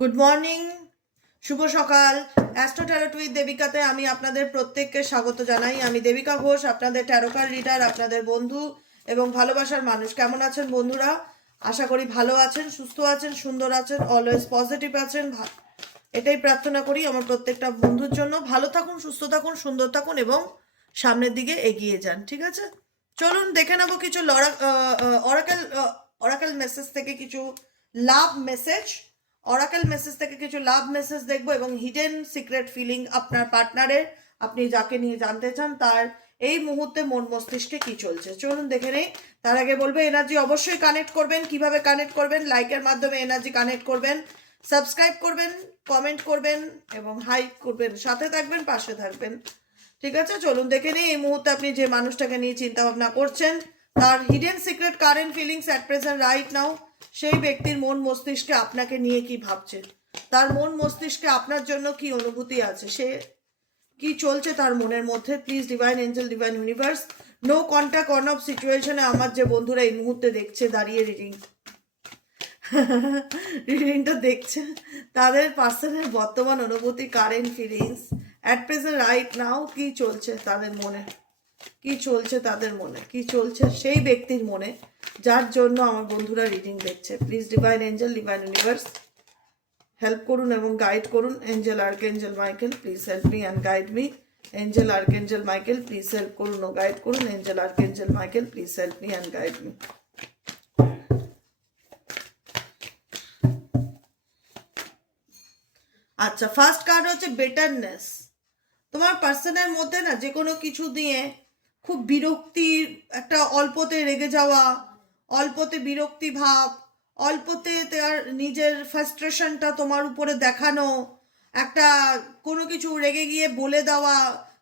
Good morning, শুভ সকাল। Astro tarot with দেবিকাতে আমি আপনাদের প্রত্যেককে স্বাগত জানাই। আমি দেবিকা ঘোষ, আপনাদের ট্যারোকার রিডার, আপনাদের বন্ধু এবং ভালোবাসার মানুষ। কেমন আছেন বন্ধুরা? আশা করি ভালো আছেন, সুস্থ আছেন, সুন্দর আছেন, অলওয়েজ পজিটিভ আছেন। এটাই প্রার্থনা করি আমার প্রত্যেকটা বন্ধুর জন্য। ভালো থাকুন, সুস্থ থাকুন, সুন্দর থাকুন এবং সামনের দিকে এগিয়ে যান। ঠিক আছে, চলুন দেখে নেবো কিছু অরাকেল অরাকেল মেসেজ থেকে কিছু লাভ মেসেজ। অরাকেল মেসেজ থেকে কিছু লাভ মেসেজ দেখবো এবং হিডেন সিক্রেট ফিলিং আপনার পার্টনারের, আপনি যাকে নিয়ে জানতে চান তার এই মুহূর্তে মন মস্তিষ্কে কি চলছে চলুন দেখে নেই। তার আগে বলবো এনার্জি অবশ্যই কানেক্ট করবেন। কিভাবে কানেক্ট করবেন? লাইকের মাধ্যমে এনার্জি কানেক্ট করবেন, সাবস্ক্রাইব করবেন, কমেন্ট করবেন এবং হাইক করবেন, সাথে থাকবেন, পাশে থাকবেন। ঠিক আছে, চলুন দেখে নিই এই মুহূর্তে আপনি যে মানুষটাকে নিয়ে চিন্তা ভাবনা করছেন তার hidden secret current feelings at present right now. সেই ব্যক্তির মন মস্তিষ্কে আপনাকে নিয়ে কি ভাবছে, তার মন মস্তিষ্কে আপনার জন্য কি অনুভূতি আছে, সে কি চলছে তার মনের মধ্যে। Please divine angel, divine universe, no contact on of সিচুয়েশনে আমার যে বন্ধুরা এই মুহূর্তে দেখছে দাঁড়িয়ে রিডিংটা দেখছে, তাদের পার্সনের বর্তমান অনুভূতি, current feelings at present right now, কি চলছে তাদের মনে, কি চলছে তাদের মনে, কি চলছে সেই ব্যক্তির মনে যার জন্য আমার বন্ধুরা রিডিং দেখছে। Please divine angel, divine universe help করুন এবং গাইড করুন। Angel archangel Michael please help me and guide me. Angel archangel Michael please help করুন ও গাইড করুন। Angel archangel Michael please help me and guide me. আচ্ছা, first card হচ্ছে betterness. তোমার পার্সনের মধ্যে না যে কোনো কিছু দিয়ে খুব বিরক্তির একটা, অল্পতে রেগে যাওয়া, অল্পতে বিরক্তি ভাব, অল্পতে তার নিজের ফ্রাস্ট্রেশনটা তোমার উপরে দেখানো, একটা কোনো কিছু রেগে গিয়ে বলে দেওয়া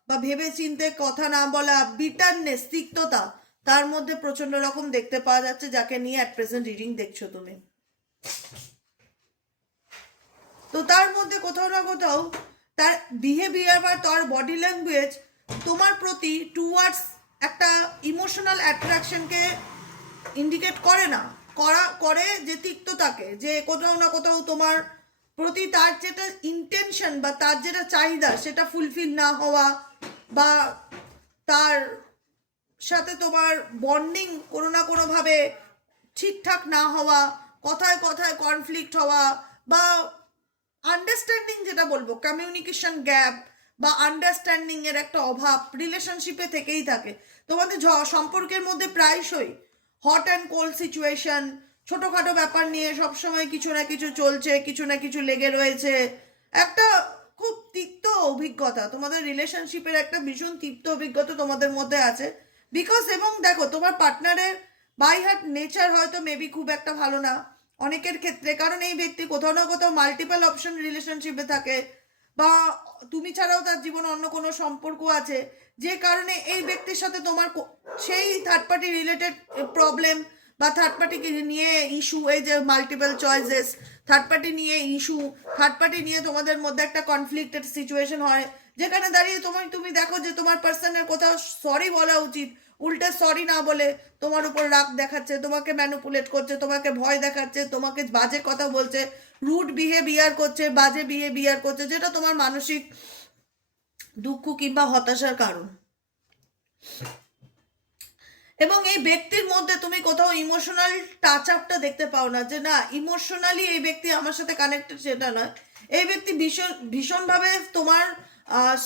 বা ভেবে চিনতে কথা না বলা, বিটারনেস, তিক্ততা তার মধ্যে প্রচন্ড রকম দেখতে পাওয়া যাচ্ছে, যাকে নিয়ে অ্যাট প্রেজেন্ট রিডিং দেখছো তুমি। তো তার মধ্যে কোথাও না কোথাও তার বিহেভিয়ার বা তার বডি ল্যাঙ্গুয়েজ তোমার প্রতি টুয়ার্ডস একটা ইমোশনাল অ্যাট্রাকশনকে ইন্ডিকেট করে না, করে যে তিক্ততাকে, যে কোথাও না কোথাও তোমার প্রতি তার যেটা ইন্টেনশন বা তার যেটা চাহিদা সেটা ফুলফিল না হওয়া, বা তার সাথে তোমার বন্ডিং কোনো না কোনোভাবে ঠিকঠাক না হওয়া, কথায় কথায় কনফ্লিক্ট হওয়া, বা আন্ডারস্ট্যান্ডিং যেটা বলবো কমিউনিকেশন গ্যাপ বা আন্ডারস্ট্যান্ডিং এর একটা অভাব রিলেশনশিপে থেকেই থাকে। তোমাদের সম্পর্কের মধ্যে প্রায়শই হট অ্যান্ড কোল্ড সিচুয়েশন, ছোটোখাটো ব্যাপার নিয়ে সবসময় কিছু না কিছু চলছে, কিছু না কিছু লেগে রয়েছে, একটা খুব তিক্ত অভিজ্ঞতা, তোমাদের রিলেশনশিপের একটা ভীষণ তিক্ত অভিজ্ঞতা তোমাদের মধ্যে আছে। বিকজ এবং দেখো তোমার পার্টনারের বাই হার্ট নেচার হয়তো মেবি খুব একটা ভালো না অনেকের ক্ষেত্রে, কারণ এই ব্যক্তি কোথাও না কোথাও মাল্টিপল অপশন রিলেশনশিপে থাকে, বা তুমি ছাড়াও তার জীবনে অন্য কোনো সম্পর্ক আছে, যে কারণে এই ব্যক্তির সাথে তোমার সেই থার্ড পার্টি রিলেটেড প্রবলেম বা থার্ড পার্টিকে নিয়ে ইস্যু, এই যে মাল্টিপল চয়েসেস, থার্ড পার্টি নিয়ে ইস্যু, থার্ড পার্টি নিয়ে তোমাদের মধ্যে একটা কনফ্লিক্টেড সিচুয়েশন হয়, যেখানে দাঁড়িয়ে তুমি দেখো যে তোমার পার্সনের কোথাও সরি বলা উচিত, উল্টে সরি না বলে তোমার উপর রাগ দেখাচ্ছে, তোমাকে ম্যানুপুলেট করছে, তোমাকে ভয় দেখাচ্ছে, তোমাকে বাজে কথা বলছে, রুড বিহেভিয়ার করছে, বাজে বিহেভিয়ার করছে, যেটা তোমার মানসিক দুঃখ কিংবা হতাশার কারণ। এবং এই ব্যক্তির মধ্যে তুমি কোথাও ইমোশনাল টাচ আপটা দেখতে পাও না, যে না ইমোশনালি এই ব্যক্তি আমার সাথে কানেক্টেড, সেটা নয়। এই ব্যক্তি ভীষণভাবে তোমার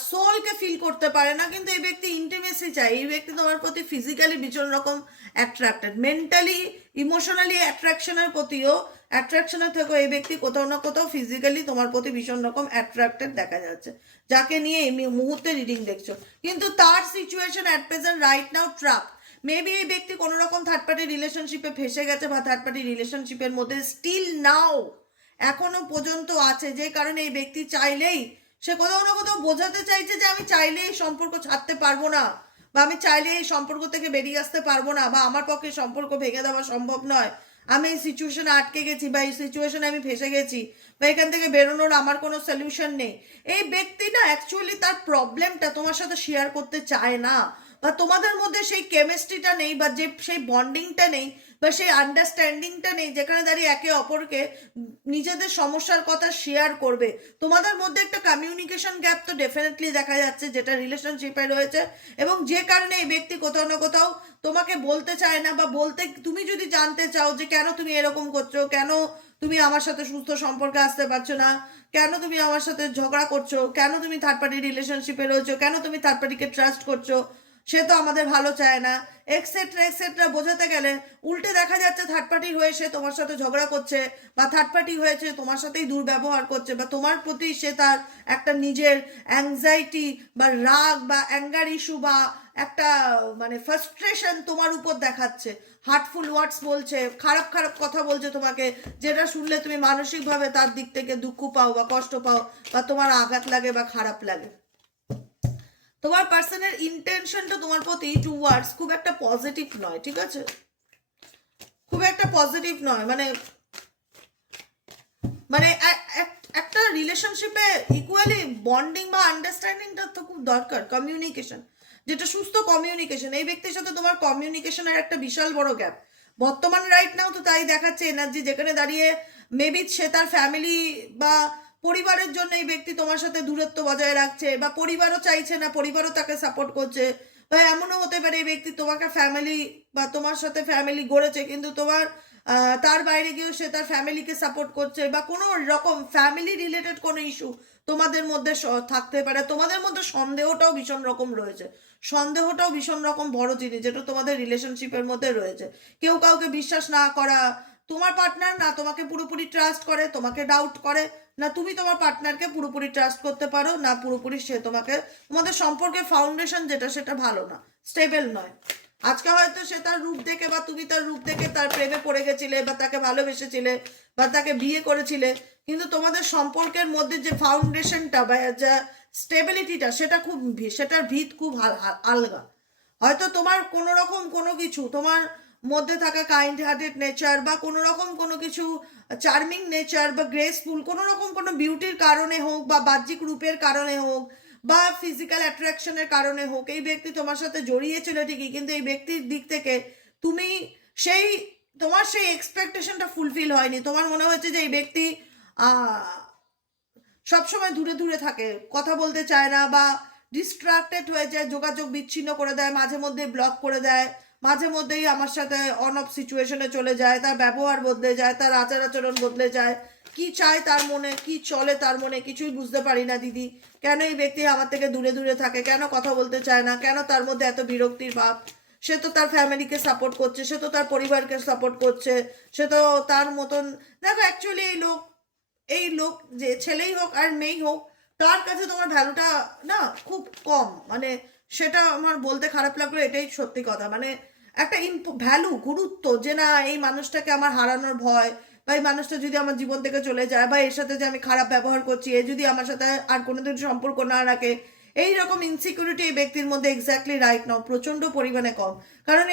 সোলকে ফিল করতে পারে না, কিন্তু এই ব্যক্তি ইন্টিমেসি চায়, এই ব্যক্তি তোমার প্রতি ফিজিক্যালি ভীষণ রকম অ্যাট্রাক্টেড, মেন্টালি ইমোশনালি অ্যাট্রাকশনের প্রতিও অ্যাট্রাকশনের থেকেও এই ব্যক্তি কোথাও না কোথাও ফিজিক্যালি তোমার প্রতি ভীষণ রকম অ্যাট্রাক্টেড দেখা যাচ্ছে, যাকে নিয়ে এই মুহূর্তে রিডিং দেখছো। কিন্তু তার situation at present right now trap. Maybe এই ব্যক্তি কোনো রকম থার্ড পার্টি রিলেশনশিপে ফেসে গেছে, বা থার্ড পার্টি রিলেশনশিপের মধ্যে স্টিল নাও এখনো পর্যন্ত আছে, যে কারণে এই ব্যক্তি চাইলেই, সে কোথাও না কোথাও বোঝাতে চাইছে যে আমি চাইলে এই সম্পর্ক ছাড়তে পারবো না, বা আমি চাইলে এই সম্পর্ক থেকে বেরিয়ে আসতে পারবো না, বা আমার পক্ষে সম্পর্ক ভেঙে দেওয়া সম্ভব নয়, আমি এই সিচুয়েশনে আটকে গেছি, বা এই সিচুয়েশনে আমি ফেসে গেছি, বা এখান থেকে বেরোনোর আমার কোনো সলিউশন নেই। এই ব্যক্তি না অ্যাকচুয়ালি তার প্রবলেমটা তোমার সাথে শেয়ার করতে চায় না, বা তোমাদের মধ্যে সেই কেমিস্ট্রিটা নেই, বা যে সেই বন্ডিংটা নেই, বা সেই আন্ডারস্ট্যান্ডিংটা নেই যেখানে দাঁড়িয়ে একে অপরকে নিজেদের সমস্যার কথা শেয়ার করবে। তোমাদের মধ্যে একটা কমিউনিকেশন গ্যাপ তো ডেফিনেটলি দেখা যাচ্ছে যেটা রিলেশনশিপে রয়েছে, এবং যে কারণে এই ব্যক্তি কোথাও না কোথাও তোমাকে বলতে চায় না, বা বলতে তুমি যদি জানতে চাও যে কেন তুমি এরকম করছো, কেন তুমি আমার সাথে সুস্থ সম্পর্কে আসতে পারছো না, কেন তুমি আমার সাথে ঝগড়া করছো, কেন তুমি থার্ড পার্টি রিলেশনশিপে রয়েছো, কেন তুমি থার্ড পার্টিকে ট্রাস্ট করছো, সে তো আমাদের ভালো চায় না, এক্সেট্রা এক্সেট্রা বোঝাতে গেলে উল্টে দেখা যাচ্ছে থার্ড পার্টি হয়ে সে তোমার সাথে ঝগড়া করছে, বা থার্ড পার্টি হয়েছে তোমার সাথেই দুর্ব্যবহার করছে, বা তোমার প্রতি সে তার একটা নিজের অ্যাংজাইটি বা রাগ বা অ্যাঙ্গার ইস্যু বা একটা মানে ফ্রাস্ট্রেশন তোমার উপর দেখাচ্ছে, হার্টফুল ওয়ার্ডস বলছে, খারাপ খারাপ কথা বলছে তোমাকে, যেটা শুনলে তুমি মানসিকভাবে তার দিক থেকে দুঃখ পাও বা কষ্ট পাও বা তোমার আঘাত লাগে বা খারাপ লাগে। তোমার পার্সনের ইন্টেনশনটা তোমার প্রতি টুয়ার্ডস খুব একটা পজিটিভ নয়, ঠিক আছে, খুব একটা পজিটিভ নয়। মানে মানে একটা রিলেশনশিপে ইকুয়ালি বন্ডিং বা আন্ডারস্ট্যান্ডিংটা তো খুব দরকার, কমিউনিকেশন, যেটা সুস্থ কমিউনিকেশন। এই ব্যক্তির সাথে তোমার কমিউনিকেশনের একটা বিশাল বড় গ্যাপ বর্তমান রাইট নাও, তো তাই দেখাচ্ছে এনার্জি, যেখানে দাঁড়িয়ে মেবি সে তার ফ্যামিলি বা পরিবারের জন্য এই ব্যক্তি তোমার সাথে দূরত্ব বজায় রাখছে, বা পরিবারও চাইছে না, পরিবারও তাকে সাপোর্ট করছে, বা এমনও হতে পারে এই ব্যক্তি তোমাকে ফ্যামিলি বা তোমার সাথে ফ্যামিলি গড়েছে কিন্তু তোমার তার বাইরে গিয়েও সে তার ফ্যামিলিকে সাপোর্ট করছে, বা কোনো রকম ফ্যামিলি রিলেটেড কোনো ইস্যু তোমাদের মধ্যে থাকতে পারে। তোমাদের মধ্যে সন্দেহটাও ভীষণ রকম রয়েছে, সন্দেহটাও ভীষণ রকম বড় জিনিস যেটা তোমাদের রিলেশনশিপের মধ্যে রয়েছে। কেউ কাউকে বিশ্বাস না করা, তোমার পার্টনার না তোমাকে পুরোপুরি ট্রাস্ট করে, তোমাকে ডাউট করে, না তুমি তোমার পার্টনারকে পুরোপুরি ট্রাস্ট করতে পারো, না পুরোপুরি সে তোমাকে, তোমাদের সম্পর্কের ফাউন্ডেশন যেটা সেটা ভালো না, স্টেবল নয়। আজকে হয়তো সে তার রূপ দেখে বা তুমি তার রূপ দেখে তার প্রেমে পড়ে গেছিলে, বা তাকে ভালোবেসেছিলে, বা তাকে বিয়ে করেছিলে, কিন্তু তোমাদের সম্পর্কের মধ্যে যে ফাউন্ডেশনটা বা যা স্টেবিলিটিটা সেটা খুব, সেটার ভিত খুব আলগা। হয়তো তোমার কোনো রকম কোনো কিছু, তোমার মধ্যে থাকা কাইন্ড হার্টেড নেচার বা কোনো রকম কোনো কিছু চার্মিং নেচার বা গ্রেসফুল কোনো রকম কোনো বিউটির কারণে হোক, বা বাহ্যিক রূপের কারণে হোক, বা ফিজিক্যাল অ্যাট্রাকশনের কারণে হোক, এই ব্যক্তি তোমার সাথে জড়িয়েছিল ঠিকই, কিন্তু এই ব্যক্তির দিক থেকে তুমি সেই তোমার সেই এক্সপেকটেশনটা ফুলফিল হয়নি। তোমার মনে হয়েছে যে এই ব্যক্তি সবসময় দূরে দূরে থাকে, কথা বলতে চায় না, বা ডিস্ট্রাক্টেড হয়ে যায়, যোগাযোগ বিচ্ছিন্ন করে দেয়, মাঝে মধ্যে ব্লক করে দেয়, মাঝে মধ্যেই আমার সাথে অন অফ সিচুয়েশনে চলে যায়, তার ব্যবহার বদলে যায়, তার আচার আচরণ বদলে যায়, কি চায় তার মনে, কি চলে তার মনে কিছুই বুঝতে পারি না দিদি। কেন এই ব্যক্তি আমার থেকে দূরে দূরে থাকে, কেন কথা বলতে চায় না, কেন তার মধ্যে এত বিরক্তির ভাব? সে তো তার ফ্যামিলিকে সাপোর্ট করছে, সে তো তার পরিবারকে সাপোর্ট করছে, সে তো তার মতন, দেখো অ্যাকচুয়ালি এই লোক যে ছেলেই হোক আর মেয়েই হোক, তার কাছে তোমার ভ্যালুটা না খুব কম। মানে সেটা আমার বলতে খারাপ লাগলো, এটাই সত্যি কথা। মানে একটা ভ্যালু, গুরুত্ব, যে না এই মানুষটাকে আমার হারানোর ভয়, বা এই মানুষটা যদি আমার জীবন থেকে চলে যায়, বা এর সাথে যে আমি খারাপ ব্যবহার করছি, এ যদি আমার সাথে আর কোনোদিন সম্পর্ক না রাখে, এই রকম ইনসিকিউরিটি এই ব্যক্তির মধ্যে এক্স্যাক্টলি রাইট নাও প্রচন্ড পরিমাণে কম। কারণ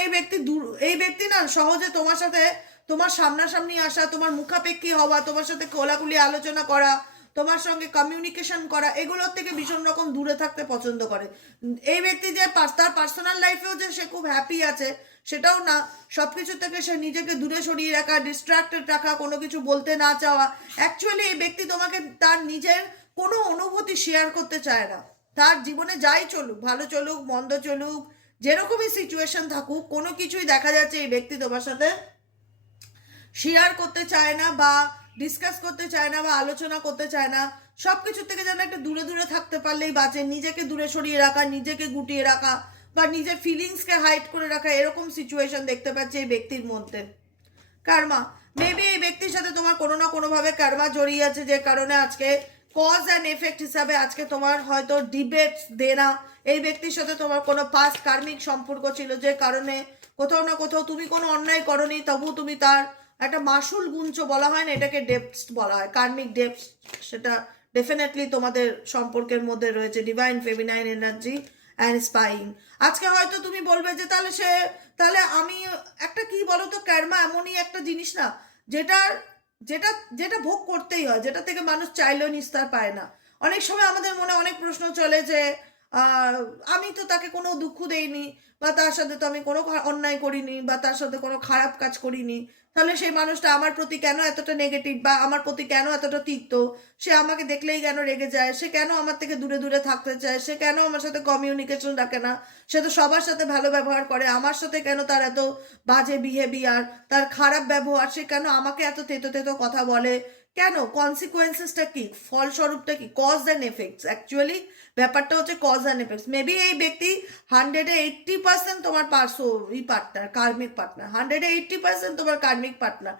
এই ব্যক্তি না সহজে তোমার সাথে, তোমার সামনাসামনি আসা, তোমার মুখাপেক্ষী হওয়া, তোমার সাথে খোলাখুলি আলোচনা করা, তোমার সঙ্গে কমিউনিকেশন করা, এগুলোর থেকে ভীষণ রকম দূরে থাকতে পছন্দ করে। এই ব্যক্তি যে তার পার্সোনাল লাইফেও যে সে খুব হ্যাপি আছে সেটাও না, সব কিছু থেকে সে নিজেকে দূরে সরিয়ে রাখা, ডিস্ট্রাক্টেড রাখা, কোনো কিছু বলতে না চাওয়া। অ্যাকচুয়ালি এই ব্যক্তি তোমাকে তার নিজের কোনো অনুভূতি শেয়ার করতে চায় না। তার জীবনে যাই চলুক, ভালো চলুক মন্দ চলুক, যেরকমই সিচুয়েশন থাকুক, কোনো কিছুই দেখা যাচ্ছে এই ব্যক্তি তোমার সাথে শেয়ার করতে চায় না, বা ডিসকাস করতে চায় না, বা আলোচনা করতে চায় না। সব কিছু থেকে যেন একটা দূরে দূরে থাকতে পারলেই বাঁচে, নিজেকে দূরে সরিয়ে রাখা, নিজেকে গুটিয়ে রাখা, বা নিজের ফিলিংসকে হাইড করে রাখা, এরকম সিচুয়েশন দেখতে পাচ্ছি এই ব্যক্তির মধ্যে। কার্মা, মেবি এই ব্যক্তির সাথে তোমার কোনো না কোনোভাবে কার্মা জড়িয়ে আছে, যে কারণে আজকে কজ অ্যান্ড এফেক্ট হিসাবে আজকে তোমার হয়তো ডিবেটস দেনা, এই ব্যক্তির সাথে তোমার কোনো পাস্ট কার্মিক সম্পর্ক ছিল, যে কারণে কোথাও না কোথাও তুমি কোনো অন্যায় করনি, তবু তুমি তার একটা মাসুল গুঞ্চ, বলা হয় না এটাকে, ডেপস বলা হয়, কার্মিক ডেপস, সেটা ডেফিনেটলি তোমাদের সম্পর্কের মধ্যে রয়েছে। Divine feminine energy and spying. আজকে হয়তো তুমি বলবে যে তাহলে আমি একটা কি বলো তো, কর্মা এমনই একটা জিনিস না যেটার যেটা যেটা ভোগ করতেই হয়, যেটা থেকে মানুষ চাইলেও নিস্তার পায় না। অনেক সময় আমাদের মনে অনেক প্রশ্ন চলে যে আহ, আমি তো তাকে কোনো দুঃখ দেইনি, বা তার সাথে তো আমি কোনো অন্যায় করিনি, বা তার সাথে কোনো খারাপ কাজ করিনি, তাহলে সেই মানুষটা আমার প্রতি কেন এতটা নেগেটিভ, বা আমার প্রতি কেন এতটা তিক্ত? সে আমাকে দেখলেই কেন রেগে যায়? সে কেন আমার থেকে দূরে দূরে থাকতে চায়? সে কেন আমার সাথে কমিউনিকেশন রাখে না? সে তো সবার সাথে ভালো ব্যবহার করে, আমার সাথে কেন তার এত বাজে বিহেভিয়ার, তার খারাপ ব্যবহার? সে কেন আমাকে এত তেতো তেতো কথা বলে? কেন? কনসিকুয়েন্সেসটা কি, ফলস্বরূপটা কি? কজ অ্যান্ড এফেক্টস, অ্যাকচুয়ালি ব্যাপারটা হচ্ছে কজ অ্যান্ড এফেক্টস। মেবি এই ব্যক্তি 180% তোমার পার্টনার, কার্মিক পার্টনার, 180% তোমার কার্মিক পার্টনার।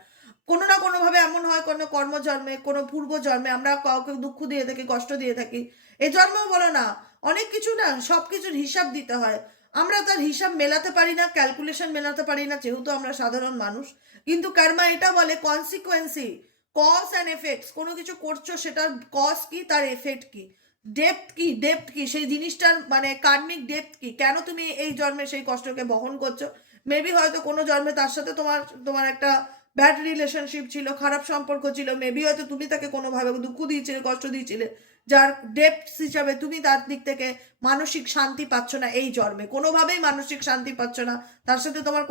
কোনো না কোনোভাবে এমন হয়, কোনো কর্মজন্মে, কোনো পূর্ব জন্মে আমরা কাউকে দুঃখ দিয়ে থাকি, কষ্ট দিয়ে থাকি। এই জন্মও বলো না, অনেক কিছু না, সব কিছুর হিসাব দিতে হয়। আমরা তার হিসাব মেলাতে পারি না, ক্যালকুলেশন মেলাতে পারি না, যেহেতু আমরা সাধারণ মানুষ। কিন্তু কর্মা এটা বলে কনসিকুয়েন্সি, কজ অ্যান্ড এফেক্টস। কোনো কিছু করছো, সেটার কজ কি, তার এফেক্ট কি, ডেপথ কি সেই জিনিসটার, মানে কার্মিক ডেপথ কি, কেন তুমি এই জন্মে সেই কষ্টকে বহন করছো? মেবি হয়তো কোনো জন্মে তার সাথে তোমার তোমার একটা ব্যাড রিলেশনশিপ ছিল, খারাপ সম্পর্ক ছিল, মেবি হয়তো তুমি তাকে কোনোভাবে দুঃখ দিয়েছিলে, কষ্ট দিয়েছিলে, যার ডেপথ হিসাবে তুমি তার দিক থেকে মানসিক শান্তি পাচ্ছ না এই জন্মে, কোনোভাবেই মানসিক শান্তি পাচ্ছ না। তার সাথে তোমার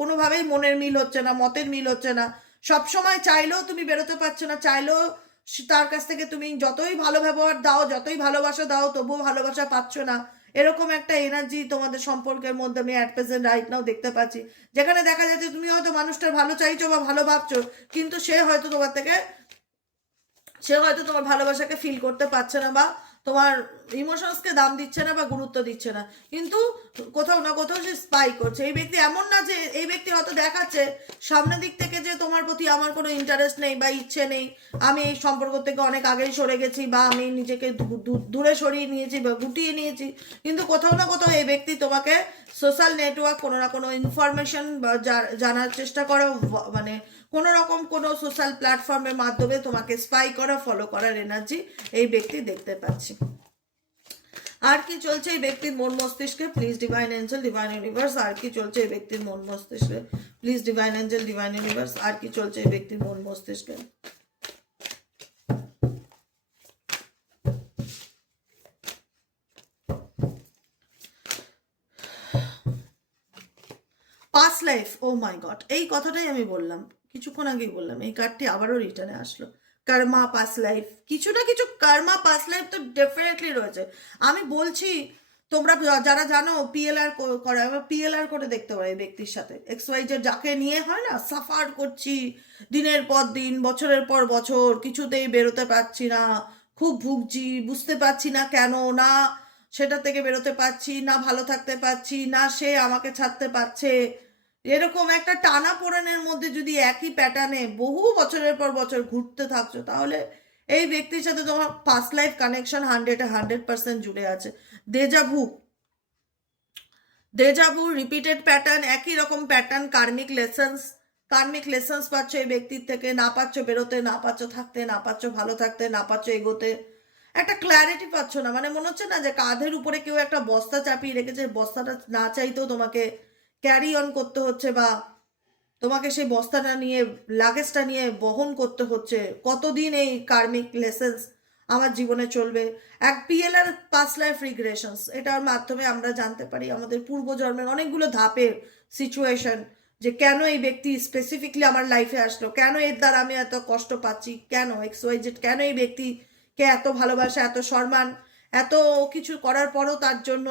কোনোভাবেই মনের মিল হচ্ছে না, মতের মিল হচ্ছে না। সবসময় চাইলেও তুমি বেরোতে পারছো না, চাইলেও তার কাছ থেকে তুমি যতই ভালো ব্যবহার দাও, যতই ভালোবাসা দাও, তবুও ভালোবাসা পাচ্ছ না। এরকম একটা এনার্জি তোমাদের সম্পর্কের মধ্যে আমি অ্যাট প্রেজেন্ট রাইট নাও দেখতে পাচ্ছি, যেখানে দেখা যাচ্ছে তুমি হয়তো মানুষটার ভালো চাইছো বা ভালো ভাবছো, কিন্তু সে হয়তো তোমার ভালোবাসাকে ফিল করতে পারছে না, বা তোমার ইমোশনসকে দাম দিচ্ছে না, বা গুরুত্ব দিচ্ছে না। কিন্তু কোথাও না কোথাও সে স্পাই করছে। এই ব্যক্তি এমন না যে এই ব্যক্তি হয়তো দেখাচ্ছে সামনের দিক থেকে যে তোমার প্রতি আমার কোনো ইন্টারেস্ট নেই বা ইচ্ছে নেই, আমি এই সম্পর্ক থেকে অনেক আগেই সরে গেছি, বা আমি নিজেকে দূরে সরিয়ে নিয়েছি বা গুটিয়ে নিয়েছি। কিন্তু কোথাও না কোথাও এই ব্যক্তি তোমাকে সোশ্যাল নেটওয়ার্ক, কোনো না কোনো ইনফরমেশন বা জানার চেষ্টা করো, মানে কোনো রকম কোনো সোশ্যাল প্ল্যাটফর্মের মাধ্যমে তোমাকে স্পাই করা, ফলো করার এনার্জি এই ব্যক্তি দেখতে পাচ্ছি। আর কি চলছে এই ব্যক্তির মন মস্তিষ্কে? Please divine angel, divine universe, আর কি চলছে এই ব্যক্তির মন মস্তিষ্কে? Please divine angel, divine universe, আর কি চলছে এই ব্যক্তির মন মস্তিষ্কে? Past life, oh my God, এই কথাটাই আমি বললাম, কিছুক্ষণ আগেই বললাম, এই কার্ডটি আবারও রিটার্নে আসলো। কর্মা পাস্ট লাইফ, কিছু না কিছু কর্মা পাস্ট লাইফ তো ডেফিনেটলি রয়েছে। আমি বলছি, তোমরা যারা জানো পিএলআর করা, পিএলআর করে দেখতে পারো এই ব্যক্তির সাথে। এক্স ওয়াই জেড যাকে নিয়ে হয় না, সাফার করছি দিনের পর দিন, বছরের পর বছর, কিছুতেই বেরোতে পারছি না, খুব ভুগছি, বুঝতে পারছি না কেন, না সেটা থেকে বেরোতে পারছি না, ভালো থাকতে পারছি না, সে আমাকে ছাড়তে পারছে, এরকম একটা টানা পোড়েনের মধ্যে যদি একই প্যাটার্নে বহু বছরের পর বছর ঘুরতে থাকছো, তাহলে এই ব্যক্তির সাথে তোমার পাস্ট লাইফ কানেকশন 100% জুড়ে আছে। দেজাভু, দেজাভু, রিপিটেড প্যাটার্ন, একই রকম প্যাটার্ন, কার্মিক লেসন্স পাচ্ছ এই ব্যক্তির থেকে, না পাচ্ছ বেরোতে, না পাচ্ছ থাকতে, না পাচ্ছ ভালো থাকতে, না পাচ্ছ এগোতে, একটা ক্ল্যারিটি পাচ্ছ না। মানে মনে হচ্ছে না যে কাঁধের উপরে কেউ একটা বস্তা চাপিয়ে রেখেছে, বস্তাটা না চাইতেও তোমাকে ক্যারি অন করতে হচ্ছে, বা তোমাকে সেই বস্তাটা নিয়ে, লাগেজটা নিয়ে বহন করতে হচ্ছে। কতদিন এই কার্মিক লেসেন্স আমার জীবনে চলবে? এক পিএলআর পাস্ট লাইফ রিগ্রেশনস, এটার মাধ্যমে আমরা জানতে পারি আমাদের পূর্বজন্মের অনেকগুলো ধাপের সিচুয়েশন, যে কেন এই ব্যক্তি স্পেসিফিকলি আমার লাইফে আসলো, কেন এর দ্বারা আমি এত কষ্ট পাচ্ছি, কেন এক্স ওয়াই জেড, কেন এই ব্যক্তিকে এত ভালোবাসা, এত সম্মান, এত কিছু করার পরও তার জন্য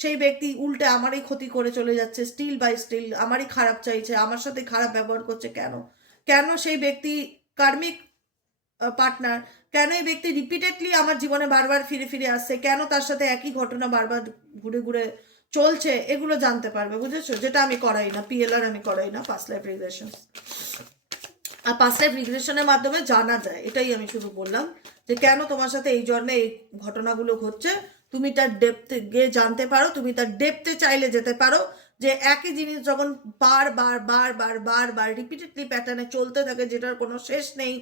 সেই ব্যক্তি উল্টে আমারই ক্ষতি করে চলে যাচ্ছে, স্টিল বাই স্টিল আমারই খারাপ চাইছে, আমার সাথে খারাপ ব্যবহার করছে। কেন? কেন সেই ব্যক্তি কার্মিক পার্টনার, কেন এই ব্যক্তি রিপিটেডলি আমার জীবনে বারবার ফিরে ফিরে আসছে, কেন তার সাথে একই ঘটনা বারবার ঘুরে ঘুরে চলছে, এগুলো জানতে পারবে, বুঝেছো? যেটা আমি করাই না, পিএলআর আমি করাই না, পাস্ট লাইফ রিগ্রেশন। আর পাস্ট লাইফ রিগ্রেশনের মাধ্যমে জানা যায়, এটাই আমি শুধু বললাম, যে কেন তোমার সাথে এই জন্মে এই ঘটনাগুলো ঘটছে। তুমি তার ডেপথে গিয়ে জানতে পারো, তুমি তার ডেপথে চাইলে যেতে পারো, যে একই জিনিস যখন বারবার রিপিটেডলি প্যাটার্নে চলতে থাকে, যেটার কোনো শেষ নেই,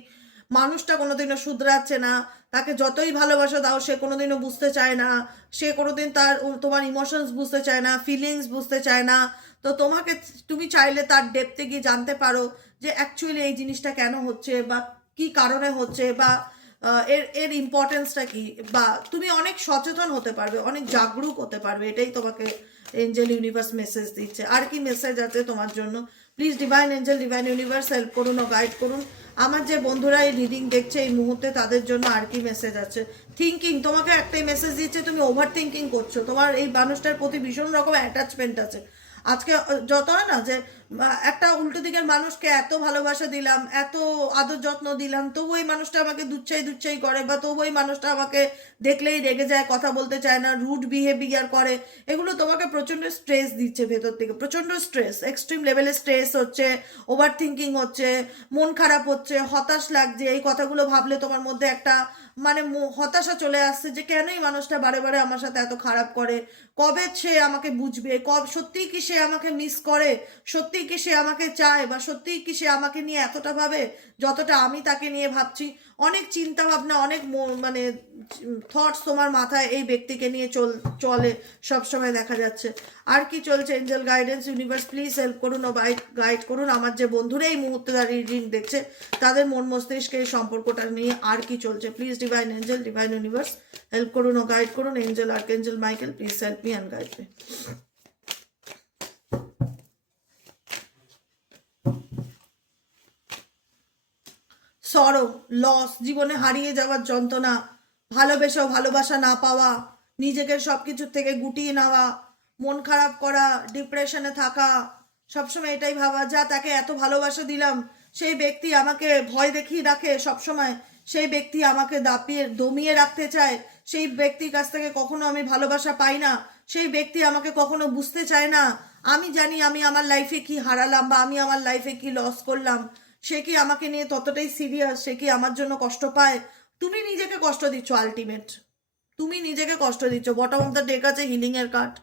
মানুষটা কোনোদিনও শুধরাচ্ছে না, তাকে যতই ভালোবাসা দাও সে কোনোদিনও বুঝতে চায় না, সে কোনোদিন তোমার ইমোশনস বুঝতে চায় না, ফিলিংস বুঝতে চায় না। তো তুমি চাইলে তার ডেপথে গিয়ে জানতে পারো যে অ্যাকচুয়ালি এই জিনিসটা কেন হচ্ছে, বা কি কারণে হচ্ছে, বা এর এর ইম্পর্টেন্সটা কি, বা তুমি অনেক সচেতন হতে পারবে, অনেক জাগরুক হতে পারবে, এটাই তোমাকে এঞ্জেল ইউনিভার্স মেসেজ দিচ্ছে। আর কি মেসেজ আছে তোমার জন্য? Please divine angel, divine universe help করুন ও গাইড করুন আমার যে বন্ধুরা এই রিডিং দেখছে এই মুহূর্তে, তাদের জন্য আর কি মেসেজ আছে। থিঙ্কিং, তোমাকে একটাই মেসেজ দিচ্ছে, তুমি ওভার থিঙ্কিং করছো, তোমার এই মানুষটার প্রতি ভীষণ রকম অ্যাটাচমেন্ট আছে। আজকে যত হয় না যে একটা উল্টো দিকের মানুষকে এত ভালোবাসা দিলাম, এত আদর যত্ন দিলাম, তবু ওই মানুষটা আমাকে দুচ্ছাই করে, বা তবু ওই মানুষটা আমাকে দেখলেই রেগে যায়, কথা বলতে চায় না, রুড বিহেভিয়ার করে। এগুলো তোমাকে প্রচণ্ড স্ট্রেস দিচ্ছে ভেতর থেকে, প্রচণ্ড স্ট্রেস, এক্সট্রিম লেভেলে স্ট্রেস হচ্ছে, ওভার থিঙ্কিং হচ্ছে, মন খারাপ হচ্ছে, হতাশ লাগছে। এই কথাগুলো ভাবলে তোমার মধ্যে একটা মানে হতাশা চলে আসছে যে কেন এই মানুষটা বারে বারে আমার সাথে এত খারাপ করে, কবে সে আমাকে বুঝবে, সত্যিই কি সে আমাকে মিস করে, সত্যিই কি সে আমাকে চায়, বা সত্যিই কি সে আমাকে নিয়ে এতটা ভাবে যতটা আমি তাকে নিয়ে ভাবছি। অনেক চিন্তা ভাবনা, অনেক মানে থটস তোমার মাথায় এই ব্যক্তিকে নিয়ে চলে সবসময় দেখা যাচ্ছে। আর কি চলছে? Angel guidance, universe please help করুন ও গাইড করুন আমার যে বন্ধুরা এই মুহূর্তে দাঁড়িয়ে রিডিং দেখছে, তাদের মন মস্তিষ্কে এই সম্পর্কটা নিয়ে আর কি চলছে। Please divine angel, divine universe help করুন ও গাইড করুন। Angel archangel Michael please help me and guide me. Sorrow, loss, জীবনে হারিয়ে যাওয়ার যন্ত্রণা, ভালোবেসেও ভালোবাসা না পাওয়া, নিজেকে সব কিছুর থেকে গুটিয়ে নেওয়া, মন খারাপ করা, ডিপ্রেশনে থাকা, সবসময় এটাই ভাবা যা তাকে এত ভালোবাসা দিলাম, সেই ব্যক্তি আমাকে ভয় দেখিয়ে রাখে সবসময়, সেই ব্যক্তি আমাকে দমিয়ে রাখতে চায়, সেই ব্যক্তির কাছ থেকে কখনো আমি ভালোবাসা পাই না, সেই ব্যক্তি আমাকে কখনো বুঝতে চায় না। আমি জানি আমি আমার লাইফে কি হারালাম, বা আমি আমার লাইফে কি লস করলাম, সে কি আমাকে নিয়ে ততটাই সিরিয়াস, সে কি আমার জন্য কষ্ট পায়? তুমি নিজেকে কষ্ট দিচ্ছ, আলটিমেট তুমি নিজেকে কষ্ট দিচ্ছ। বটম অফ দ্য ডেক আছে হিলিং এর কার্ড,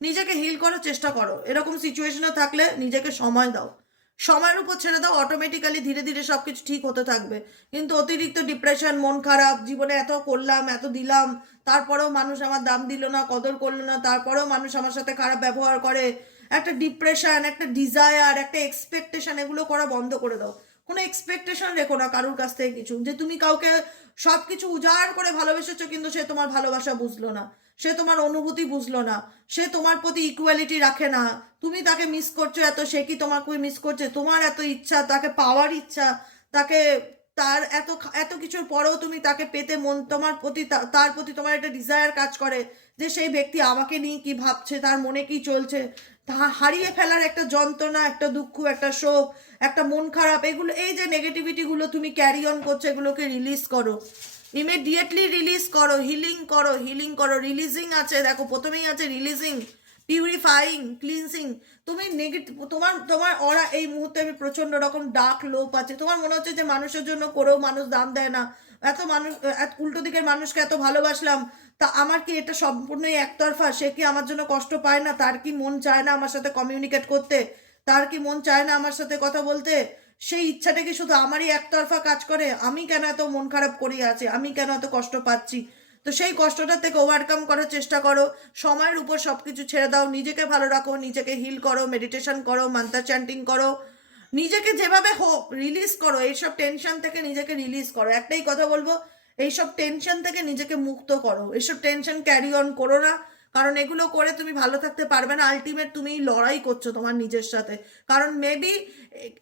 নিজেকে হিল করার চেষ্টা করো। এরকম সিচুয়েশনে থাকলে নিজেকে সময় দাও, সময়ের উপর ছেড়ে দাও, অটোমেটিক্যালি ধীরে ধীরে সব কিছু ঠিক হতে থাকবে। কিন্তু অতিরিক্ত ডিপ্রেশন, মন খারাপ, জীবনে এত করলাম এত দিলাম, তারপরেও মানুষ আমার দাম দিল না, কদর করলো না, তারপরেও মানুষ আমার সাথে খারাপ ব্যবহার করে, একটা ডিপ্রেশন, একটা ডিজায়ার, একটা এক্সপেকটেশন, এগুলো করা বন্ধ করে দাও। কোনো এক্সপেকটেশন রেখো না কারুর কাছ থেকে কিছু, যে তুমি কাউকে সব কিছু উজাড় করে ভালোবেসেছো কিন্তু সে তোমার ভালোবাসা বুঝলো না, সে তোমার অনুভূতি বুঝলো না, সে তোমার প্রতি ইকুয়ালিটি রাখে না। তুমি তাকে মিস করছো এত, সে কি তোমাকে মিস করছে? তোমার এত ইচ্ছা, তাকে পাওয়ার ইচ্ছা, তাকে তার এত এত কিছুর পরেও তুমি তাকে পেতে মন, তোমার প্রতি তার প্রতি তোমার একটা ডিজায়ার কাজ করে যে সেই ব্যক্তি আমাকে নিয়ে কি ভাবছে, তার মনে কি চলছে, তা হারিয়ে ফেলার একটা যন্ত্রণা, একটা দুঃখ, একটা শোক, একটা মন খারাপ, এগুলো এই যে নেগেটিভিটিগুলো তুমি ক্যারি অন করছো, এগুলোকে রিলিজ করো, ইমিডিয়েটলি রিলিজ করো, হিলিং করো, হিলিং করো। রিলিজিং আছে, দেখো প্রথমেই আছে রিলিজিং, পিউরিফাইং, ক্লিনসিং। তুমি নেগেটিভ, তোমার তোমার ওরা এই মুহূর্তে আমি প্রচন্ড রকম ডার্ক লোপ আছে, তোমার মনে হচ্ছে যে মানুষের জন্য করেও মানুষ দাম দেয় না, এত মানুষ, উল্টো দিকের মানুষকে এত ভালোবাসলাম, তা আমার কি এটা সম্পূর্ণই একতরফা? সে কি আমার জন্য কষ্ট পায় না? তার কি মন চায় না আমার সাথে কমিউনিকেট করতে? তার কি মন চায় না আমার সাথে কথা বলতে? সেই ইচ্ছাটা কি শুধু আমারই একতরফা কাজ করে? আমি কেন এত মন খারাপ করিয়ে আছি, আমি কেন এত কষ্ট পাচ্ছি? তো সেই কষ্টটা থেকে ওভারকাম করার চেষ্টা করো, সময়ের উপর সব কিছু ছেড়ে দাও, নিজেকে ভালো রাখো, নিজেকে হিল করো, মেডিটেশন করো, মান্ত্র চ্যান্টিং করো, নিজেকে যেভাবে হোক রিলিজ করো, এইসব টেনশন থেকে নিজেকে রিলিজ করো। একটাই কথা বলবো, এইসব টেনশন থেকে নিজেকে মুক্ত করো, এইসব টেনশন ক্যারি অন করো না, কারণ এগুলো করে তুমি ভালো থাকতে পারবে না। আলটিমেট তুমি লড়াই করছো তোমার নিজের সাথে, কারণ মেবি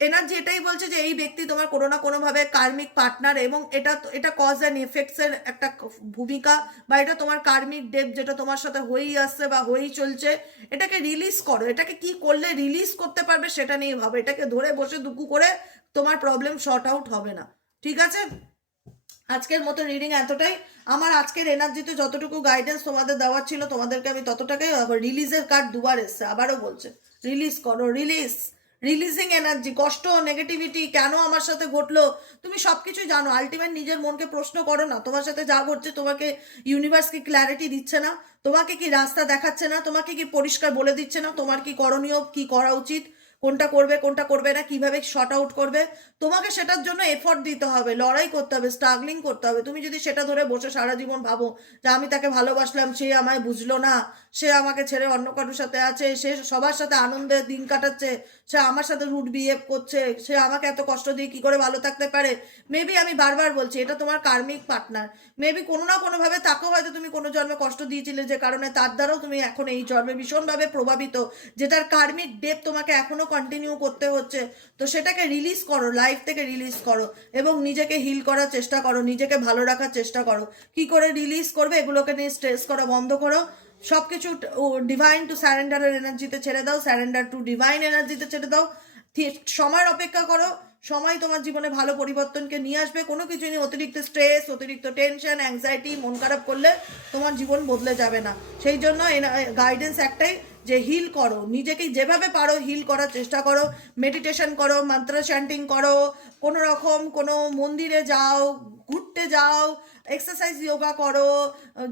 এনার্জি এটাই বলছে যে এই ব্যক্তি তোমার কোনো না কোনোভাবে কার্মিক পার্টনার, এবং এটা কজ অ্যান্ড এফেক্টসের একটা ভূমিকা, বা এটা তোমার কার্মিক ডেপ যেটা তোমার সাথে হয়েই আসছে বা হয়েই চলছে। এটাকে রিলিজ করো, এটাকে কি করলে রিলিজ করতে পারবে সেটা নিয়ে ভাবো, এটাকে ধরে বসে দুকু করে তোমার প্রবলেম শর্ট আউট হবে না। ঠিক আছে, আজকের মতো রিডিং এতটাই। আমার আজকের এনার্জিতে যতটুকু গাইডেন্স তোমাদের দেওয়ার ছিল তোমাদেরকে আমি ততটাই, রিলিজের কার্ড দুবার এসছে, আবারও বলছে রিলিজ করো, রিলিজ, রিলিজিং এনার্জি, কষ্ট, নেগেটিভিটি কেন আমার সাথে ঘটলো, তুমি সব কিছুই জানো। আলটিমেট নিজের মনকে প্রশ্ন করো না, তোমার সাথে যা ঘটছে তোমাকে ইউনিভার্স কি ক্ল্যারিটি দিচ্ছে না? তোমাকে কি রাস্তা দেখাচ্ছে না? তোমাকে কি পরিষ্কার বলে দিচ্ছে না তোমার কি করণীয়, কি করা উচিত? কোনটা করবে না, কিভাবে শর্ট আউট করবে। তোমাকে সেটার জন্য এফর্ট দিতে হবে, লড়াই করতে হবে, স্ট্রাগলিং করতে হবে। তুমি যদি সেটা ধরে বসে সারা জীবন ভাবো যে আমি তাকে ভালোবাসলাম, সে আমায় বুঝলো না, সে আমাকে ছেড়ে অন্য কারোর সাথে আছে, সে সবার সাথে আনন্দে দিন কাটাচ্ছে, সে আমার সাথে রুড বিহেভ করছে, সে আমাকে এত কষ্ট দিয়ে কি করে ভালো থাকতে পারে। মেবি আমি বারবার বলছি এটা তোমার কার্মিক পার্টনার। মেবি কোনো না কোনোভাবে তাকেও হয়তো তুমি কোনো জন্মে কষ্ট দিয়েছিলে, যে কারণে তার দ্বারাও তুমি এখন এই জন্মে ভীষণভাবে প্রভাবিত, যেটার কার্মিক ডেপ তোমাকে এখনো কন্টিনিউ করতে হচ্ছে। তো সেটাকে রিলিজ করো, লাইফ থেকে রিলিজ করো এবং নিজেকে হিল করার চেষ্টা করো, নিজেকে ভালো রাখার চেষ্টা করো। কি করে রিলিজ করবে, এগুলোকে নিয়ে স্ট্রেস করা বন্ধ করো। সব কিছু ডিভাইন টু স্যারেন্ডারের এনার্জিতে ছেড়ে দাও, স্যারেন্ডার টু ডিভাইন এনার্জিতে ছেড়ে দাও। সময়ের অপেক্ষা করো, সময় তোমার জীবনে ভালো পরিবর্তনকে নিয়ে আসবে। কোনো কিছু নিয়ে অতিরিক্ত স্ট্রেস, অতিরিক্ত টেনশন, অ্যাংজাইটি, মন খারাপ করলে তোমার জীবন বদলে যাবে না। সেই জন্য গাইডেন্স একটাই, যে হিল করো, নিজেকে যেভাবে পারো হিল করার চেষ্টা করো। মেডিটেশন করো, মন্ত্র চ্যান্টিং করো, কোনো রকম কোনো মন্দিরে যাও, ঘুরতে যাও, এক্সারসাইজ যোগা করো,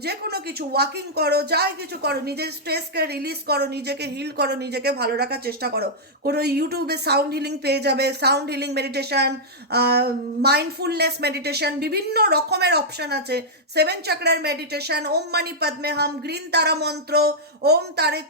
যে কোনো কিছু ওয়াকিং করো, যাই কিছু করো, নিজের স্ট্রেসকে রিলিজ করো, নিজেকে হিল করো, নিজেকে ভালো রাখার চেষ্টা করো। কোনো ইউটিউবে সাউন্ড হিলিং পেয়ে যাবে, sound healing meditation, mindfulness meditation, বিভিন্ন রকমের অপশন আছে। 7 চক্রার মেডিটেশন, ওম মানি পদ্মে হাম, গ্রিন তারা মন্ত্র, ওম তারে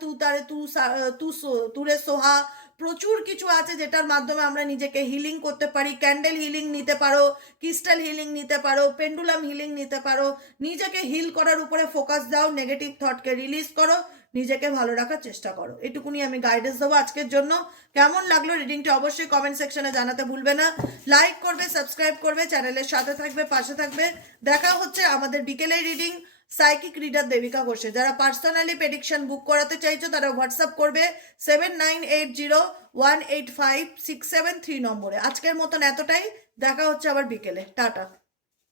তুরে সোহা, প্রচুর কিছু আছে যেটার মাধ্যমে আমরা নিজেকে হিলিং করতে পারি। ক্যান্ডেল হিলিং নিতে পারো, ক্রিস্টাল হিলিং নিতে পারো, পেন্ডুলাম হিলিং নিতে পারো। নিজেকে হিল করার উপরে ফোকাস দাও, নেগেটিভ থটকে রিলিজ করো, নিজেকে ভালো রাখার চেষ্টা করো। এটুকুনি আমি গাইডেন্স দেবো আজকের জন্য। কেমন লাগলো রিডিংটি অবশ্যই কমেন্ট সেকশনে জানাতে ভুলবে না। লাইক করবে, সাবস্ক্রাইব করবে, চ্যানেলের সাথে থাকবে, পাশে থাকবে। দেখা হচ্ছে আমাদের বিকেলের রিডিং সাইকিক রিডার দেবিকা ঘোষে। যারা পার্সোনালি প্রেডিকশন বুক করাতে চাইছো তারা হোয়াটসঅ্যাপ করবে 7980185673 নম্বরে। আজকের মতন এতটাই, দেখা হচ্ছে আবার বিকেলে। টাটা।